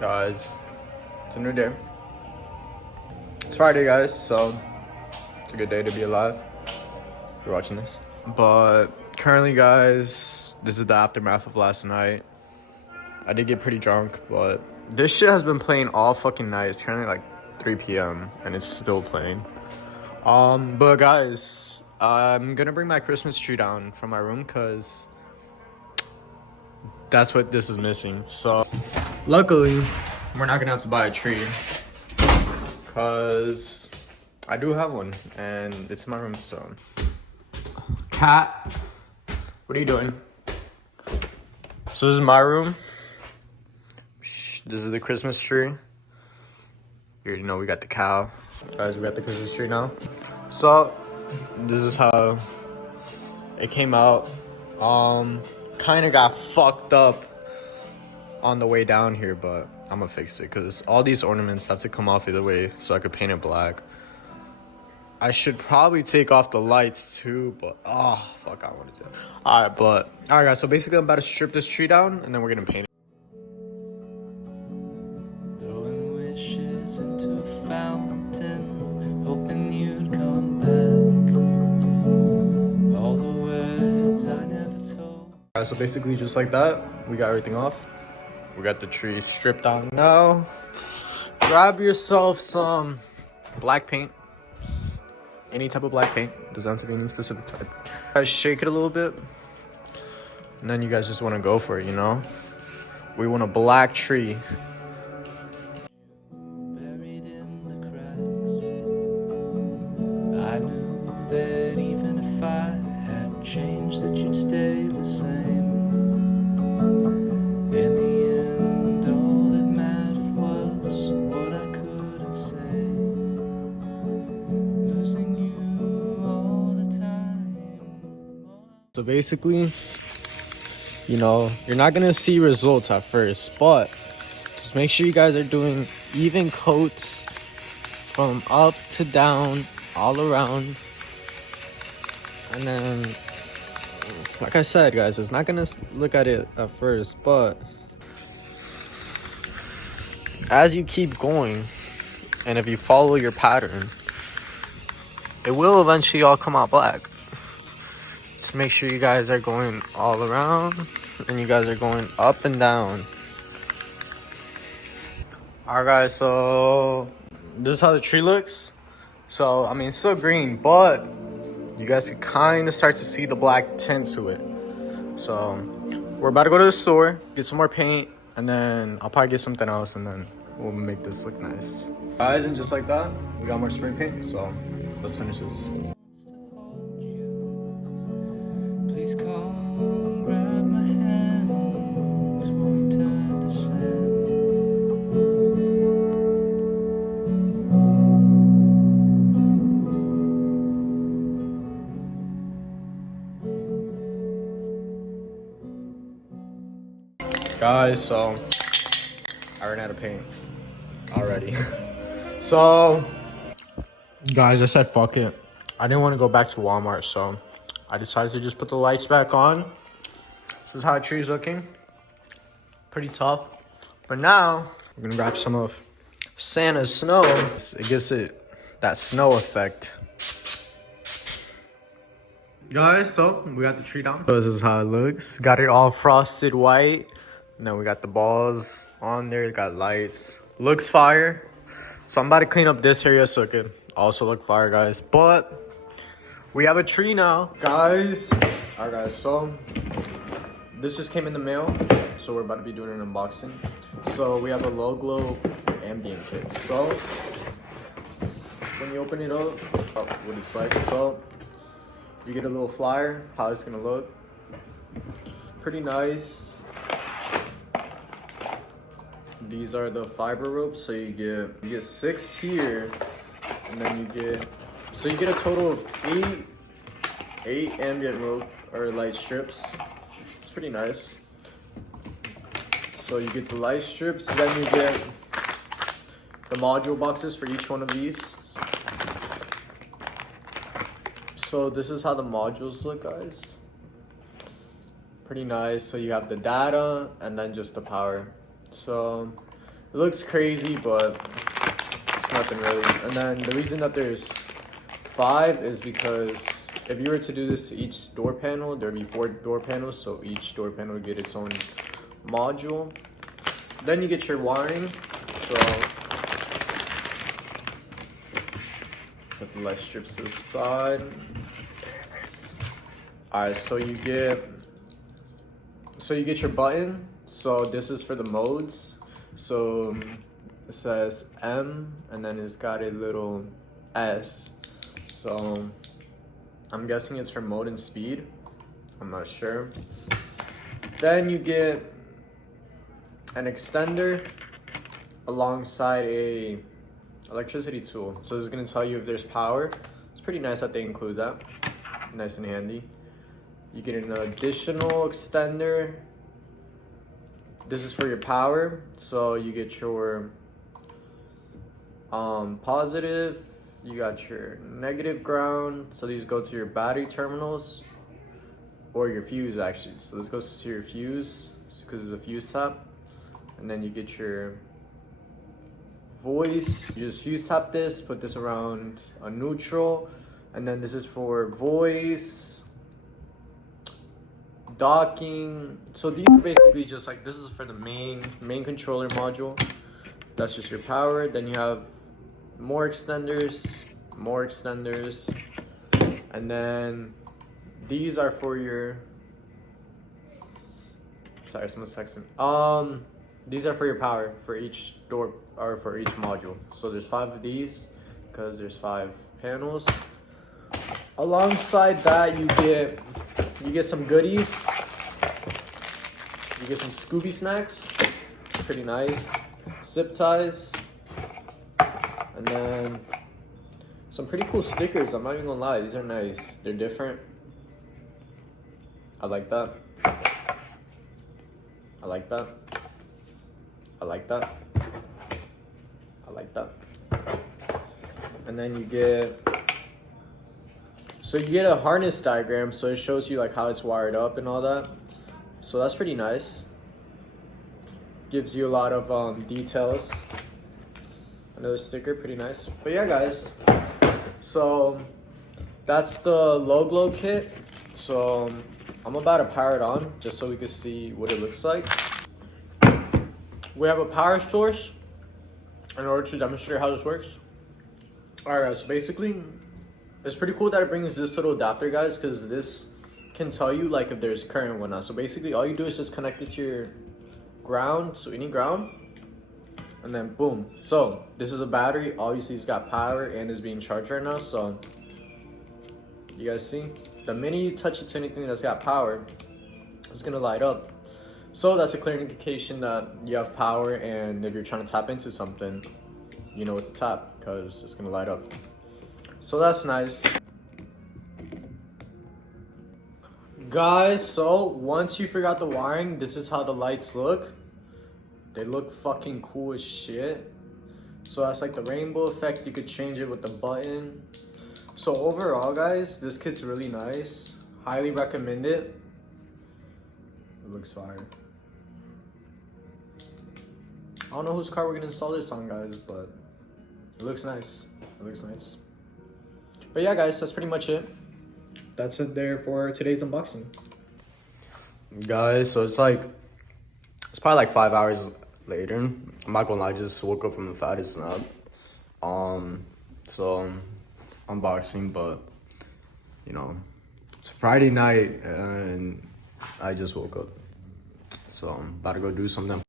Guys, it's a new day. It's Friday, guys, so it's a good day to be alive if you're watching this. But currently, guys, this is the aftermath of last night. I did get pretty drunk, but this shit has been playing all fucking night. It's currently like 3 p.m. and it's still playing. But guys, I'm gonna bring my Christmas tree down from my room because that's what this is missing. So luckily, we're not gonna have to buy a tree because I do have one and it's in my room. So, Cat, what are you doing? So this is my room. This is the Christmas tree. You already know we got the cow. Guys, we got the Christmas tree now. So this is how it came out. Kind of got fucked up on the way down here, but I'm gonna fix it because all these ornaments have to come off either way so I could paint it black. I should probably take off the lights too, but oh fuck, I want to do it. Alright guys, so basically I'm about to strip this tree down and then we're gonna paint it. Throwing wishes into a fountain, hoping you'd come back. All the words I never told. So basically just like that, we got everything off. We got the tree stripped down. Now, grab yourself some black paint. Any type of black paint. Doesn't have to be any specific type. Guys, shake it a little bit. And then you guys just want to go for it, you know? We want a black tree. Buried in the cracks. I knew that even if I had changed, that you'd stay the same. In the end, all that mattered was what I couldn't say. Losing you all the time. So basically, you know, you're not going to see results at first, but just make sure you guys are doing even coats from up to down, all around. And then, like I said, guys, it's not gonna look at it at first, but as you keep going, and if you follow your pattern, it will eventually all come out black. Just make sure you guys are going all around, and you guys are going up and down. Alright guys, so this is how the tree looks. So, I mean, it's still green, but you guys can kind of start to see the black tint to it. So we're about to go to the store, get some more paint, and then I'll probably get something else, and then we'll make this look nice. Guys, and just like that, we got more spray paint, so let's finish this. Please come grab my hand before we turn to sand. Guys, so I ran out of paint already. So guys, I said fuck it. I didn't want to go back to Walmart, so I decided to just put the lights back on. This is how the tree's looking. Pretty tough. But now we're gonna grab some of Santa's snow. It gives it that snow effect. Guys, so we got the tree down. So this is how it looks. Got it all frosted white. And then we got the balls on there. Got lights. Looks fire. So I'm about to clean up this area so it can also look fire, guys. But we have a tree now, guys. Alright, guys. So this just came in the mail. So we're about to be doing an unboxing. So we have a LowGlo Ambient kit. So when you open it up, what it's like. So you get a little flyer, how it's gonna look. Pretty nice. These are the fiber ropes, so you get 6 here, and then you get a total of 8 ambient rope or light strips. It's pretty nice. So you get the light strips, then you get the module boxes for each one of these. So this is how the modules look, guys. Pretty nice. So you have the data and then just the power. So It looks crazy, but it's nothing really. And then the reason that there's 5 is because if you were to do this to each door panel, there'd be 4 door panels, so each door panel would get its own module. Then you get your wiring. So put the light strips to the side. Alright, so you get your button. So this is for the modes. So it says M and then it's got a little S. So I'm guessing it's for mode and speed. I'm not sure. Then you get an extender alongside a electricity tool. So this is gonna tell you if there's power. It's pretty nice that they include that. Nice and handy. You get an additional extender. This is for your power. So you get your positive, you got your negative ground. So these go to your battery terminals or your fuse actually. So this goes to your fuse because it's a fuse tap. And then you get your voice. You just fuse tap this, put this around a neutral. And then this is for voice, docking. So these are basically just like, this is for the main controller module. That's just your power. Then you have more extenders. And then these are for your, sorry, someone's texting. These are for your power for each door or for each module. So there's 5 of these because there's 5 panels. Alongside that, you get some goodies. You get some Scooby snacks, pretty nice. Zip ties, and then some pretty cool stickers. I'm not even gonna lie, these are nice. They're different. I like that. I like that. I like that. I like that. And then you get, so you get a harness diagram, so it shows you like how it's wired up and all that. So that's pretty nice. Gives you a lot of details. Another sticker, pretty nice. But yeah, guys. So that's the LowGlo kit. So I'm about to power it on just so we can see what it looks like. We have a power source in order to demonstrate how this works. Alright, so basically, it's pretty cool that it brings this little adapter, guys, because this can tell you like if there's current and whatnot. So basically, all you do is just connect it to your ground, so any ground, and then boom. So this is a battery. Obviously, it's got power and is being charged right now. So you guys see, the minute you touch it to anything that's got power, it's gonna light up. So that's a clear indication that you have power, and if you're trying to tap into something, you know what to tap because it's gonna light up. So that's nice. Guys, so once you figure out the wiring, this is how the lights look. They look fucking cool as shit. So that's like the rainbow effect. You could change it with the button. So overall, guys, this kit's really nice. Highly recommend it. It looks fire. I don't know whose car we're gonna install this on, guys, but it looks nice. It looks nice. But yeah, guys, that's pretty much it. That's it there for today's unboxing. Guys, so it's probably like 5 hours later. I'm not gonna lie, I just woke up from the fattest nap. So unboxing, but you know, it's Friday night and I just woke up. So I'm about to go do something.